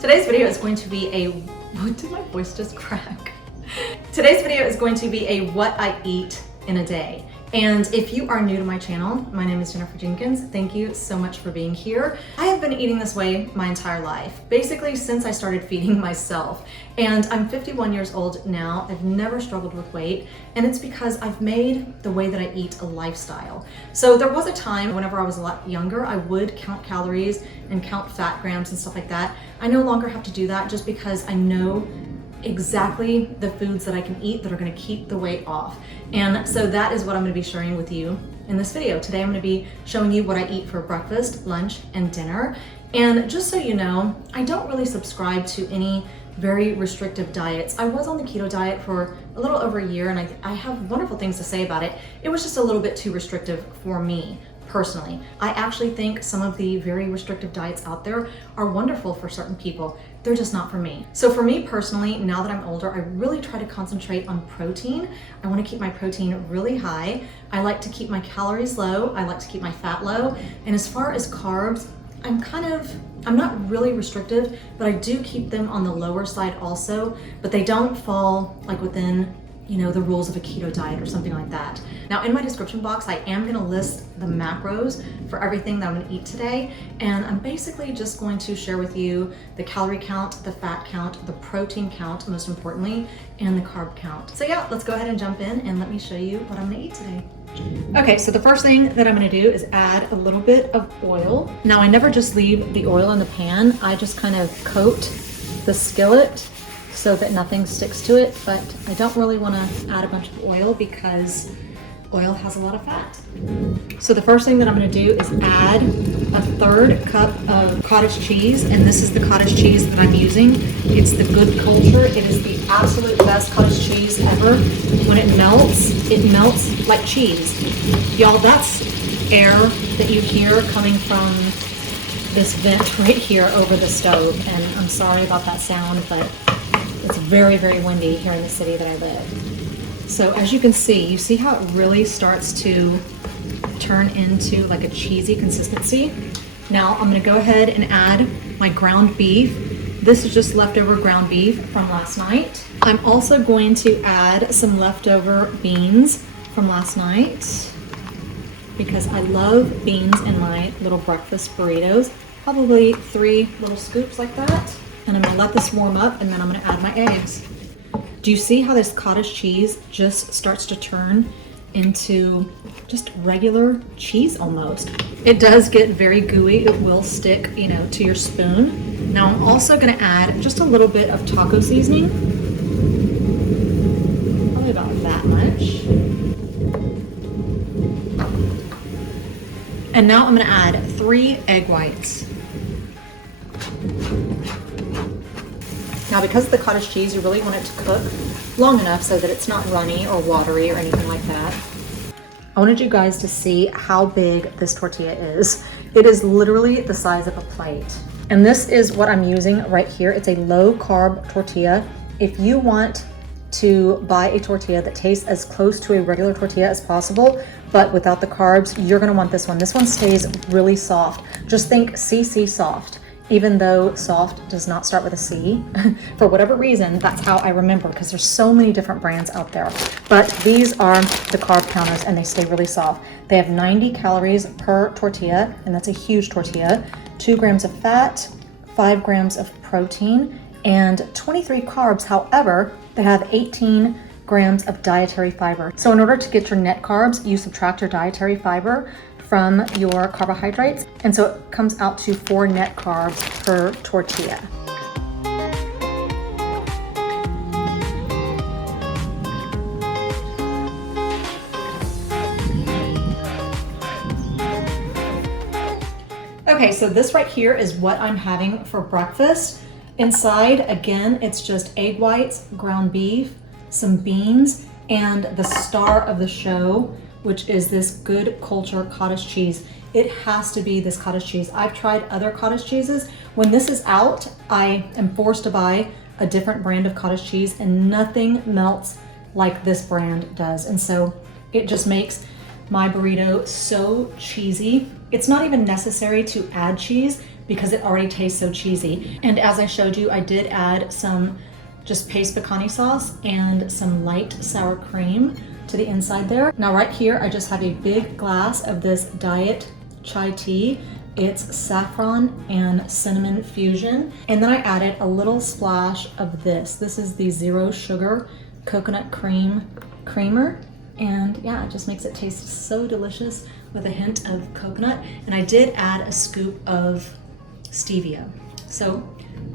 Today's video is going to be a, what did my voice just crack? Today's video is going to be a what I eat in a day. And if you are new to my channel, my name is Jenifer Jenkins. Thank you so much for being here. I have been eating this way my entire life, basically since I started feeding myself. And I'm 51 years old now. I've never struggled with weight, and it's because I've made the way that I eat a lifestyle. So there was a time whenever I was a lot younger, I would count calories and count fat grams and stuff like that. I no longer have to do that just because I know exactly the foods that I can eat that are going to keep the weight off. And so that is what I'm going to be sharing with you in this video. Today I'm going to be showing you what I eat for breakfast, lunch, and dinner. And just so you know, I don't really subscribe to any very restrictive diets. I was on the keto diet for a little over a year, and I have wonderful things to say about it. It was just a little bit too restrictive for me. Personally, I actually think some of the very restrictive diets out there are wonderful for certain people. They're just not for me. So for me personally, now that I'm older, I really try to concentrate on protein. I want to keep my protein really high. I like to keep my calories low. I like to keep my fat low. And as far as carbs, I'm not really restrictive, but I do keep them on the lower side also, but they don't fall like within the rules of a keto diet or something like that. Now in my description box, I am gonna list the macros for everything that I'm gonna eat today. And I'm basically just going to share with you the calorie count, the fat count, the protein count, most importantly, and the carb count. So yeah, let's go ahead and jump in and let me show you what I'm gonna eat today. Okay, so the first thing that I'm gonna do is add a little bit of oil. Now I never just leave the oil in the pan. I just kind of coat the skillet so that nothing sticks to it, but I don't really want to add a bunch of oil because oil has a lot of fat. So the first thing that I'm going to do is add a third cup of cottage cheese, and this is the cottage cheese that I'm using. It's the Good Culture. It is the absolute best cottage cheese ever. When it melts like cheese. Y'all, that's air that you hear coming from this vent right here over the stove, and I'm sorry about that sound, but it's very, very windy here in the city that I live. So as you can see, you see how it really starts to turn into like a cheesy consistency. Now I'm gonna go ahead and add my ground beef. This is just leftover ground beef from last night. I'm also going to add some leftover beans from last night because I love beans in my little breakfast burritos. Probably 3 little scoops like that. And I'm gonna let this warm up, and then I'm gonna add my eggs. Do you see how this cottage cheese just starts to turn into just regular cheese almost? It does get very gooey. It will stick, to your spoon. Now I'm also gonna add just a little bit of taco seasoning. Probably about that much. And now I'm gonna add 3 egg whites. Now because of the cottage cheese, you really want it to cook long enough so that it's not runny or watery or anything like that. I wanted you guys to see how big this tortilla is. It is literally the size of a plate. And this is what I'm using right here. It's a low carb tortilla. If you want to buy a tortilla that tastes as close to a regular tortilla as possible, but without the carbs, you're gonna want this one. This one stays really soft. Just think CC soft. Even though soft does not start with a C. For whatever reason, that's how I remember, because there's so many different brands out there. But these are the carb counters, and they stay really soft. They have 90 calories per tortilla, and that's a huge tortilla, 2 grams of fat, 5 grams of protein, and 23 carbs. However, they have 18 grams of dietary fiber. So in order to get your net carbs, you subtract your dietary fiber from your carbohydrates, and so it comes out to 4 net carbs per tortilla. Okay, so this right here is what I'm having for breakfast. Inside, again, it's just egg whites, ground beef, some beans, and the star of the show, which is this Good Culture cottage cheese. It has to be this cottage cheese. I've tried other cottage cheeses. When this is out, I am forced to buy a different brand of cottage cheese, and nothing melts like this brand does. And so it just makes my burrito so cheesy. It's not even necessary to add cheese because it already tastes so cheesy. And as I showed you, I did add some just paste picante sauce and some light sour cream to the inside there. Now right here, I just have a big glass of this diet chai tea. It's saffron and cinnamon fusion. And then I added a little splash of this. This is the zero sugar coconut creamer. And yeah, it just makes it taste so delicious with a hint of coconut. And I did add a scoop of stevia. So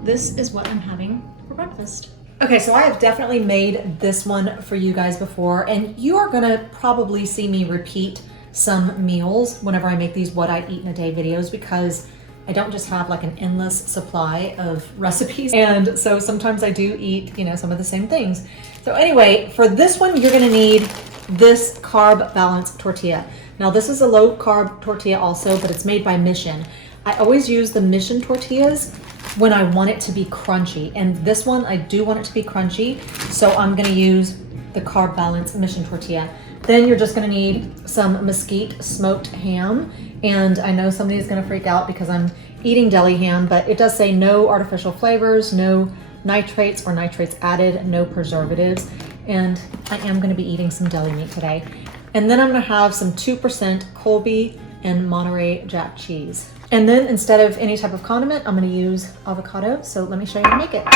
this is what I'm having for breakfast. Okay, so I have definitely made this one for you guys before, and you are gonna probably see me repeat some meals whenever I make these what I eat in a day videos, because I don't just have like an endless supply of recipes. And so sometimes I do eat, you know, some of the same things. So anyway, for this one, you're gonna need this carb balanced tortilla. Now this is a low carb tortilla also, but it's made by Mission. I always use the Mission tortillas when I want it to be crunchy. And this one, I do want it to be crunchy. So I'm gonna use the carb balanced Mission tortilla. Then you're just gonna need some mesquite smoked ham. And I know somebody's gonna freak out because I'm eating deli ham, but it does say no artificial flavors, no nitrates or nitrates added, no preservatives. And I am gonna be eating some deli meat today. And then I'm gonna have some 2% Colby and Monterey Jack cheese. And then instead of any type of condiment, I'm gonna use avocado. So let me show you how to make it.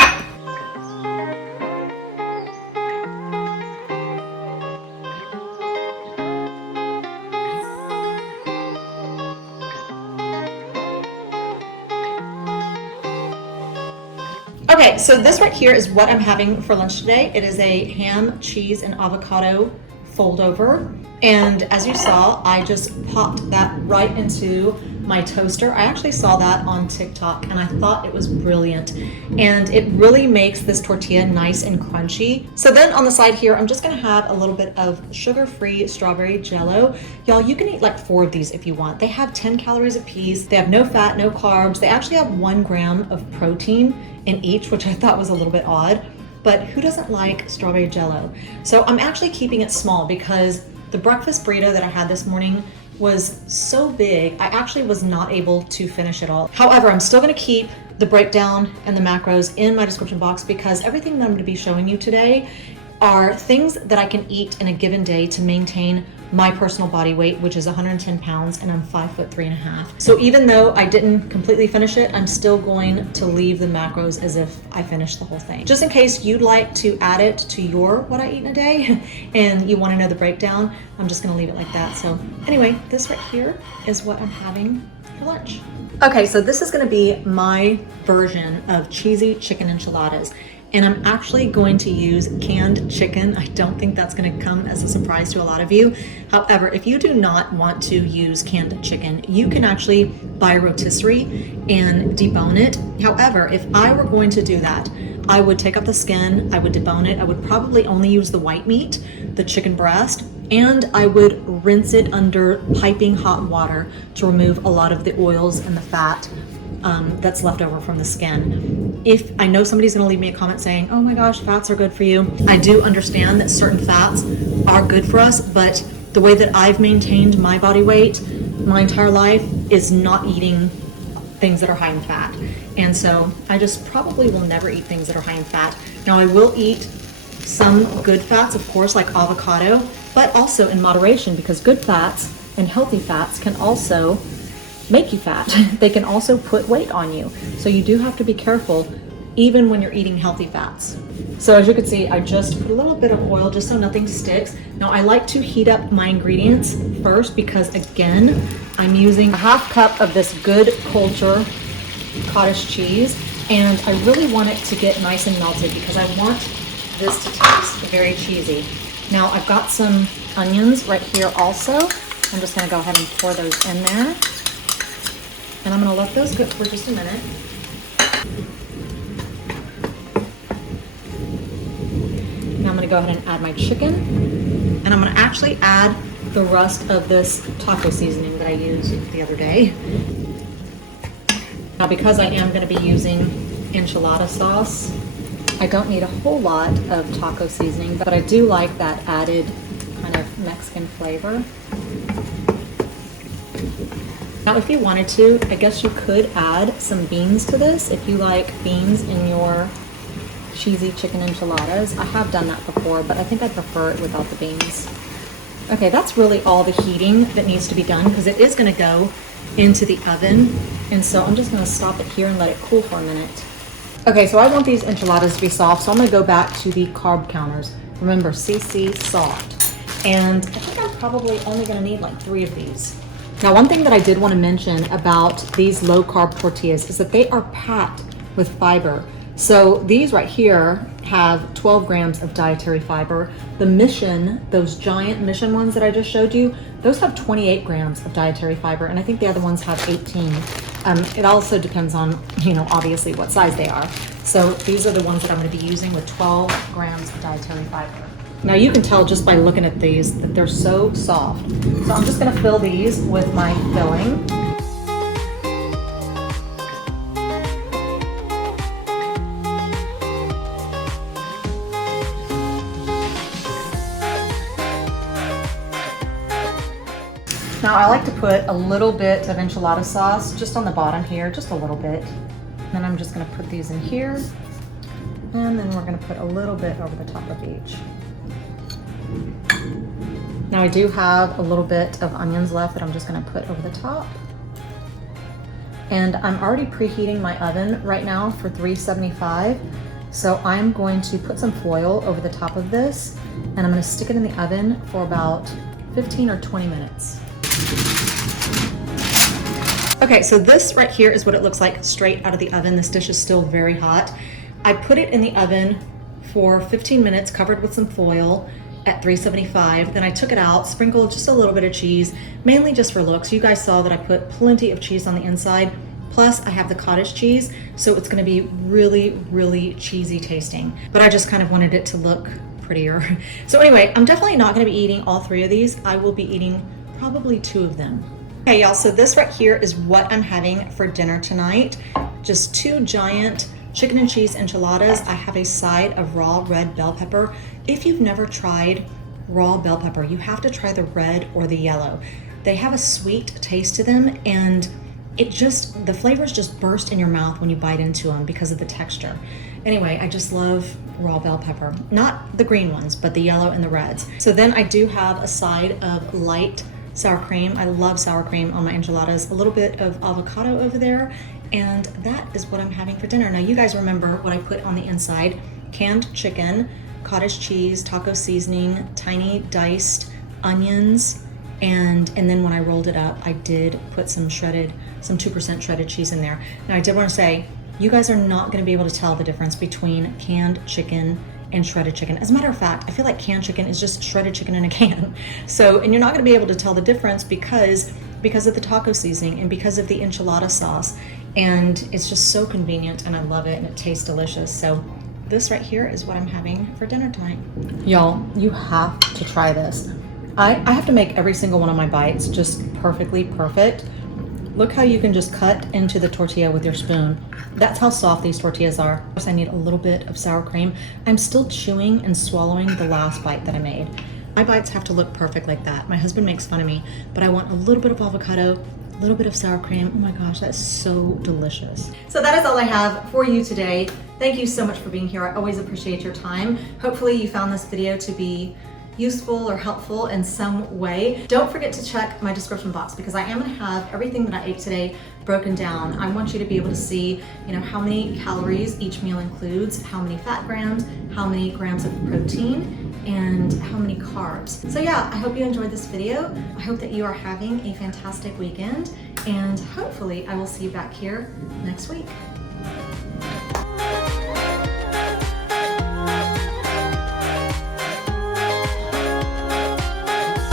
Okay, so this right here is what I'm having for lunch today. It is a ham, cheese, and avocado foldover. And as you saw, I just popped that right into my toaster. I actually saw that on TikTok and I thought it was brilliant. And it really makes this tortilla nice and crunchy. So then on the side here, I'm just gonna have a little bit of sugar-free strawberry Jello. Y'all, you can eat like 4 of these if you want. They have 10 calories a piece. They have no fat, no carbs. They actually have 1 gram of protein in each, which I thought was a little bit odd. But who doesn't like strawberry Jello? So I'm actually keeping it small because the breakfast burrito that I had this morning was so big, I actually was not able to finish it all. However, I'm still gonna keep the breakdown and the macros in my description box because everything that I'm gonna be showing you today are things that I can eat in a given day to maintain my personal body weight, which is 110 pounds, and I'm 5'3.5". So even though I didn't completely finish it, I'm still going to leave the macros as if I finished the whole thing. Just in case you'd like to add it to your what I eat in a day and you want to know the breakdown, I'm just gonna leave it like that. So anyway, this right here is what I'm having for lunch. Okay, so this is gonna be my version of cheesy chicken enchiladas. And I'm actually going to use canned chicken. I don't think that's gonna come as a surprise to a lot of you. However, if you do not want to use canned chicken, you can actually buy a rotisserie and debone it. However, if I were going to do that, I would take up the skin, I would debone it, I would probably only use the white meat, the chicken breast, and I would rinse it under piping hot water to remove a lot of the oils and the fat that's left over from the skin. If I know somebody's gonna leave me a comment saying, oh my gosh, fats are good for you. I do understand that certain fats are good for us, but the way that I've maintained my body weight my entire life is not eating things that are high in fat. And so I just probably will never eat things that are high in fat. Now I will eat some good fats, of course, like avocado, but also in moderation, because good fats and healthy fats can also make you fat. They can also put weight on you. So you do have to be careful even when you're eating healthy fats. So as you can see, I just put a little bit of oil just so nothing sticks. Now I like to heat up my ingredients first because again, I'm using a ½ cup of this good culture cottage cheese, and I really want it to get nice and melted because I want this to taste very cheesy. Now I've got some onions right here also. I'm just gonna go ahead and pour those in there. And I'm gonna let those cook for just a minute. Now I'm gonna go ahead and add my chicken. And I'm gonna actually add the rest of this taco seasoning that I used the other day. Now because I am gonna be using enchilada sauce, I don't need a whole lot of taco seasoning, but I do like that added kind of Mexican flavor. Now, if you wanted to, I guess you could add some beans to this if you like beans in your cheesy chicken enchiladas. I have done that before, but I think I prefer it without the beans. Okay, that's really all the heating that needs to be done because it is going to go into the oven. And so I'm just going to stop it here and let it cool for a minute. Okay, so I want these enchiladas to be soft, so I'm going to go back to the carb counters. Remember, CC soft. And I think I'm probably only going to need like 3 of these. Now, one thing that I did want to mention about these low carb tortillas is that they are packed with fiber. So these right here have 12 grams of dietary fiber. The Mission, those giant Mission ones that I just showed you, those have 28 grams of dietary fiber, and I think the other ones have 18. It also depends on, obviously what size they are. So these are the ones that I'm going to be using with 12 grams of dietary fiber. Now you can tell just by looking at these that they're so soft. So I'm just going to fill these with my filling. Now I like to put a little bit of enchilada sauce just on the bottom here, just a little bit. Then I'm just going to put these in here, and then we're going to put a little bit over the top of each. Now I do have a little bit of onions left that I'm just going to put over the top. And I'm already preheating my oven right now for 375. So I'm going to put some foil over the top of this, and I'm going to stick it in the oven for about 15 or 20 minutes. Okay, so this right here is what it looks like straight out of the oven. This dish is still very hot. I put it in the oven for 15 minutes, covered with some foil at 375. Then I took it out, sprinkled just a little bit of cheese, mainly just for looks. You guys saw that I put plenty of cheese on the inside. Plus I have the cottage cheese, so it's gonna be really, really cheesy tasting. But I just kind of wanted it to look prettier. So anyway, I'm definitely not gonna be eating all 3 of these. I will be eating probably 2 of them. Okay, y'all, so this right here is what I'm having for dinner tonight. Just 2 giant chicken and cheese enchiladas. I have a side of raw red bell pepper. If you've never tried raw bell pepper, you have to try the red or the yellow. They have a sweet taste to them, and the flavors just burst in your mouth when you bite into them because of the texture. Anyway, I just love raw bell pepper. Not the green ones, but the yellow and the reds. So then I do have a side of light sour cream. I love sour cream on my enchiladas. A little bit of avocado over there, and that is what I'm having for dinner. Now you guys remember what I put on the inside: canned chicken, cottage cheese, taco seasoning, tiny diced onions, and then when I rolled it up, I did put some 2% shredded cheese in there. Now I did want to say, you guys are not going to be able to tell the difference between canned chicken and shredded chicken. As a matter of fact, I feel like canned chicken is just shredded chicken in a can. So, and you're not going to be able to tell the difference because of the taco seasoning and because of the enchilada sauce. And it's just so convenient, and I love it, and it tastes delicious. So this right here is what I'm having for dinner tonight. Y'all, you have to try this. I have to make every single one of my bites just perfectly perfect. Look how you can just cut into the tortilla with your spoon. That's how soft these tortillas are. Of course, I need a little bit of sour cream. I'm still chewing and swallowing the last bite that I made. My bites have to look perfect like that. My husband makes fun of me, but I want a little bit of avocado, a little bit of sour cream. Oh my gosh, that's so delicious. So that is all I have for you today. Thank you so much for being here. I always appreciate your time. Hopefully you found this video to be useful or helpful in some way. Don't forget to check my description box because I am going to have everything that I ate today broken down. I want you to be able to see, how many calories each meal includes, how many fat grams, how many grams of protein, and how many carbs. So yeah, I hope you enjoyed this video. I hope that you are having a fantastic weekend, and hopefully I will see you back here next week.